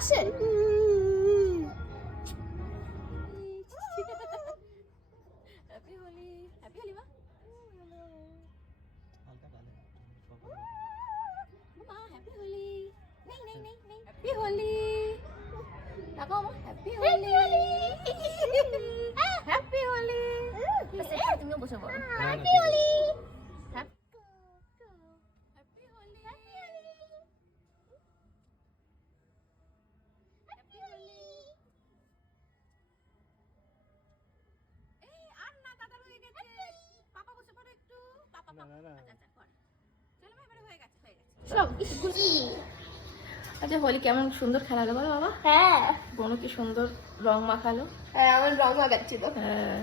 আসে। Happy Holi, happy Holi মা। মা হ্যাপি হোলি। নেই নেই নেই নেই, হ্যাপি হোলি। দেখো মা হ্যাপি হোলি, হ্যাপি হোলি। তুমিও বসে পড়ো। Happy Holi, happy Holi, happy Holi. এই আর না, দাদার হয়ে গেছে। পাপা বসে পড়ো একটু। পাপা পাপা আচ্ছা আচ্ছা কর। চলো মা, এবারে হয়ে গেছে হয়ে গেছে। সব ইসগুলি। আচ্ছা হোলি কেমন সুন্দর খেলালো বলো বাবা। হ্যাঁ, বোনও কি সুন্দর রং মাখালো। হ্যাঁ, আমার রং মাখাচ্ছিল। হ্যাঁ।